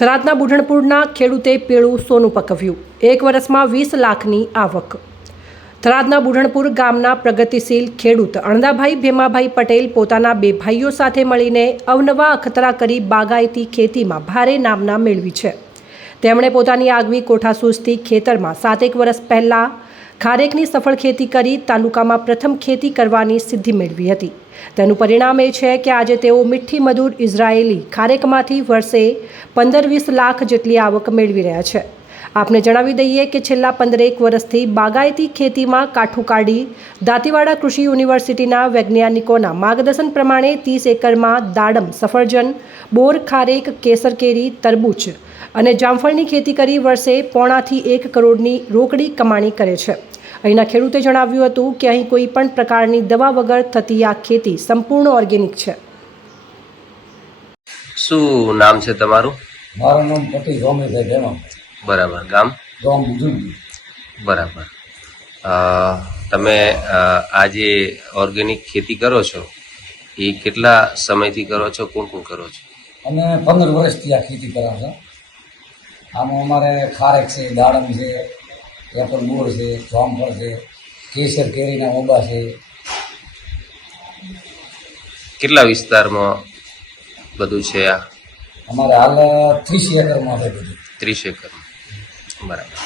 થરાદના બુઢણપુરના ખેડૂતે પેળું સોનું પકવ્યું, 1 વર્ષમાં 20 લાખની આવક। થરાદના બુઢણપુર ગામના પ્રગતિશીલ ખેડૂત અણદાભાઈ ભેમાભાઈ પટેલ પોતાના 2 ભાઈઓ સાથે મળીને અવનવા અખતરા કરી બાગાયતી ખેતીમાં ભારે નામના મેળવી છે। તેમણે પોતાની આગવી કોઠાસૂઝથી ખેતરમાં 7 વર્ષ પહેલાં ખારેકની સફળ ખેતી કરી તાલુકામાં પ્રથમ ખેતી કરવાની સિદ્ધિ મેળવી હતી। તેનું પરિણામ એ છે કે આજે તેઓ મીઠી મધુર ઇઝરાયેલી ખારેકમાંથી વર્ષે 15-20 લાખ જેટલી આવક મેળવી રહ્યા છે। આપને જણાવી દઈએ કે છેલ્લા 15 વર્ષથી બાગાયતી ખેતીમાં કાઠું કાઢી દાંતીવાડા કૃષિ યુનિવર્સિટીના વૈજ્ઞાનિકોના માર્ગદર્શન પ્રમાણે 30 એકરમાં દાડમ, સફરજન, બોર, ખારેક, કેસર કેરી, તરબૂચ અને જામફળની ખેતી કરી વર્ષે 1.5 કરોડની રોકડી કમાણી કરે છે। અહીંના ખેડૂતે જણાવ્યું હતું કે અહીં કોઈ પણ પ્રકારની દવા વગર થતી આ ખેતી સંપૂર્ણ ઓર્ગેનિક છે। શું નામ છે તમારું? મારું નામ પટેલ રોમેશભાઈ ભેમાભાઈ। બરાબર। ગામ? ગામ બુઢણપુર। બરાબર। તમે આ જે ઓર્ગેનિક ખેતી કરો છો એ કેટલા સમયથી કરો છો? કોણ કોણ કરો છો? અમે 15 વર્ષથી આ ખેતી કરા છે। આમાં અમારે ખારેક છે, દાડમ છે, એપલ બોર છે, જામફળ છે, કેસર કેરીના ઓબા છે। કેટલા વિસ્તારમાં બધું છે આ? અમારે હાલ 30 એકરમાં છે બધું। 30 એકરમાં। બરાબર।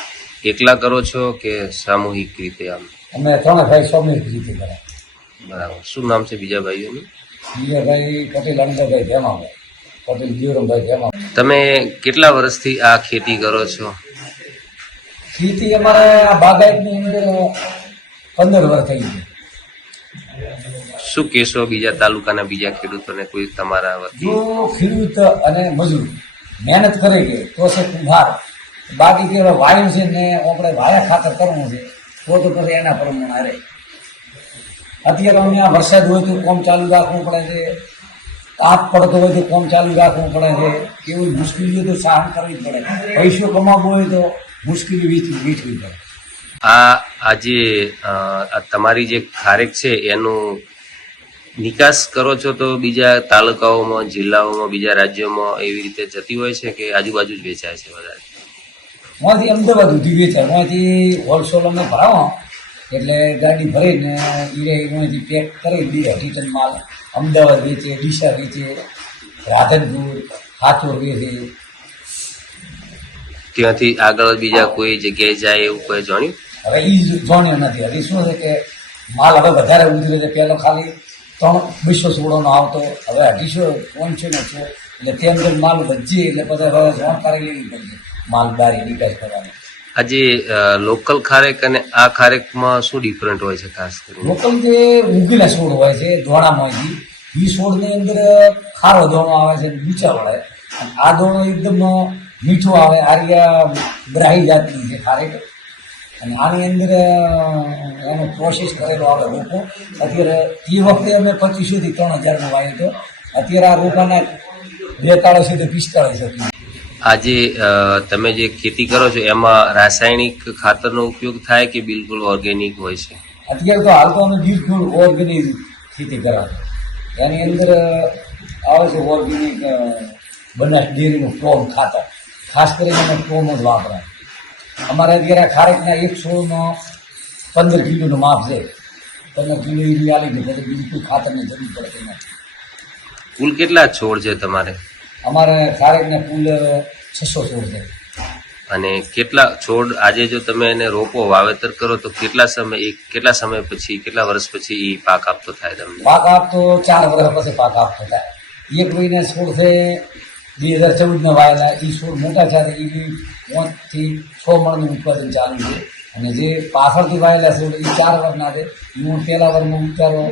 એકલા કરો છો કે સામૂહિક રીતે? આમ અમે 3 ભાઈ સામૂહિક રીતે કર્યા। બરાબર। શું નામ છે બીજા ભાઈઓનું? બીજા ભાઈ પટેલ અણદાભાઈ ભેમાભાઈ, પટેલ બીરમભાઈ ભેમાભાઈ। તમે કેટલા વર્ષથી આ ખેતી કરો છો? ખેતી અમારે આ બાગાયતની અંદર 15 વર્ષ થઈ ગઈ। શું કહેશો બીજા તાલુકાના બીજા ખેડૂતોને? કોઈ તમારા વતી? જો ખેડૂત અને મજૂર મહેનત કરે કે તો છે કુંભાર, બાકી કે વાયુ છે ને આપણે વાયા ખાતર કરવું છે તો પછી એના પ્રમાણે રહે। અત્યારે અમે આ વરસાદ હોય તો કોમ ચાલુ રાખવું પડે છે, તાપ પડતો હોય તો કોમ ચાલુ રાખવું પડે છે, એવી મુશ્કેલીઓ તો સહન કરવી જ પડે। પૈસો કમાવવો હોય તો મુશ્કેલી વેચવી પડે। આજે તમારી જે ખારેક છે એનું નિકાસ કરો છો તો બીજા તાલુકાઓમાં, જિલ્લાઓમાં, બીજા રાજ્યોમાં એવી રીતે જતી હોય છે કે આજુબાજુ જ વેચાય છે વધારે? એમાંથી અમદાવાદ સુધી વેચાય, એમાંથી હોલસેલ અમે ભરાવો એટલે ગાડી ભરીને એમાંથી પેક કરી 2 ટન માલ અમદાવાદ વેચે, ડીસા વેચે, રાધનપુર, હાથોર વેચે। ત્યાંથી આગળ બીજા કોઈ જગ્યાએ જાય એવું કોઈ જાણ્યું? હવે એ જાણ્યું નથી। હવે શું છે કે માલ હવે વધારે ઉતરે છે। પહેલો ખાલી 300 સોળોનો આવતો, હવે 250 છે એટલે તે અંદર માલ વધશે એટલે પછી હવે જાણકારી લેવી પડશે માલ બારી નિકાસ કરવાની। આજે લોકલ ખારેક અને આ ખારેકમાં શું ડિફરન્ટ હોય છે ખાસ કરીને? લોકલ જે ઉગેલા છોડ હોય છે દોણામાંથી, એ છોડની અંદર ખારો દોણો આવે છે, ઊંચા વળે, અને આ દોણો એકદમ મીઠો આવે। આરિયા બ્રાહી જાતની છે ખારેક, અને આની અંદર એનો પ્રોસેસ કરેલો આવે રોપો। અત્યારે એ વખતે અમે 2500 થી 3000 વાવ્યો હતો, અત્યારે આ રોપાના 4200 થી 4500। આજે તમે જે ખેતી કરો છો એમાં રાસાયણિક ખાતરનો ઉપયોગ થાય કે બિલકુલ ઓર્ગેનિક હોય છે? અત્યારે તો હાલ તો અમે બિલકુલ ઓર્ગેનિક ખેતી કરાવે। એની અંદર આવે છે ઓર્ગેનિક બનાસ ડેરીનું પ્રોમ ખાતર, ખાસ કરીને અમે પ્રોમ જ વાપરાય। અમારે અત્યારે ખારેકના 100 15 કિલોનું માપ છે, 15 કિલો એરી આલી દે પછી બિલકુલ ખાતરની જરૂર પડતી નથી। કુલ કેટલા છોડ છે તમારે? અમારે ખારેકના કુલ 600 છોડ છે। અને કેટલા છોડ આજે જો તમે એને રોપો, વાવેતર કરો તો કેટલા સમય પછી, કેટલા વર્ષ પછી એ પાક આપતો થાય તમને? પાક આપતો 4 વર્ષ પછી પાક આપતો થાય। 1 મહિના છોડ છે 2014 વાયેલા, એ છોડ મોટા થયા એ 5 થી 6 મણનું ઉત્પાદન ચાલુ છે, અને જે પાછળથી વાયેલા છોડ એ 4 વર્ષના છે, એ પહેલા વર્ષમાં ઉતારો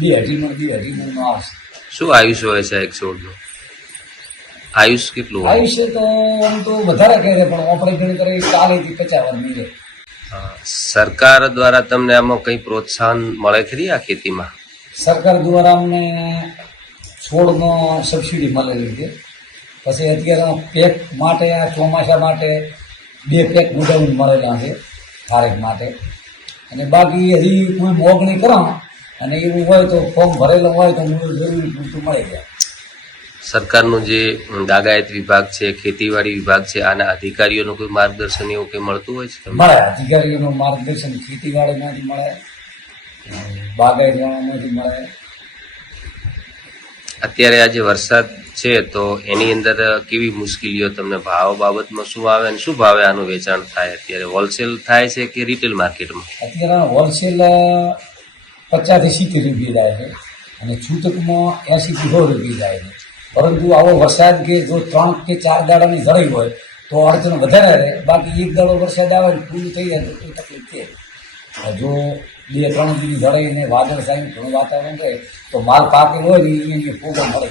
2 મણનો આવશે। શું આયુષ્ય હોય છે એક છોડનું? આયુષ કેટલું હોય? આયુષ્ય તો આમ તો વધારે કહે છે, પણ ઓપરેશન કરી 40 થી 50 વર્ષની રહે। સરકાર દ્વારા તમને આમાં કઈ પ્રોત્સાહન મળે ખરી આ ખેતીમાં? સરકાર દ્વારા અમને છોડનો સબસિડી મળેલી છે। પછી અત્યારે પેક માટે આ ચોમાસા માટે 2 પેક ગોડાઉન મળેલા છે ખારેક માટે, અને બાકી હજી કોઈ મોગણી કરો અને એવું હોય તો ફોર્મ ભરેલો હોય તો જરૂરી પૂરતું મળી જાય। સરકારનું જે બાગાયત વિભાગ છે, ખેતીવાડી વિભાગ છે, આના અધિકારીઓનું કોઈ માર્ગદર્શન એવું કંઈ મળતું હોય છે તમને? મળે અધિકારીઓનું માર્ગદર્શન ખેતીવાડીમાંથી મળે, બાગાયતમાંથી મળે. અત્યારે આજે વરસાદ છે તો એની અંદર કેવી મુશ્કેલીઓ તમને ભાવ બાબતમાં શું આવે અને શું ભાવે આનું વેચાણ થાય? અત્યારે હોલસેલ થાય છે કે રિટેલ માર્કેટમાં? અત્યારે હોલસેલ 50 થી 70 રૂપિયા જાય છે અને છૂટકમાં 80 થી 100 રૂપિયા જાય છે. પરંતુ આવો વરસાદ કે જો 3 કે 4 દાડાની જળી હોય તો અડચણ વધારે રહે. બાકી એક દાડો વરસાદ આવે ને પૂરું થઈ જાય તો કોઈ તકલીફ છે. જો 2-3 દીની જળીને વાદળ સાહેબ ઘણું વાતાવરણ રહે તો માલ પાકેલો હોય ને એને ફોટો મળે.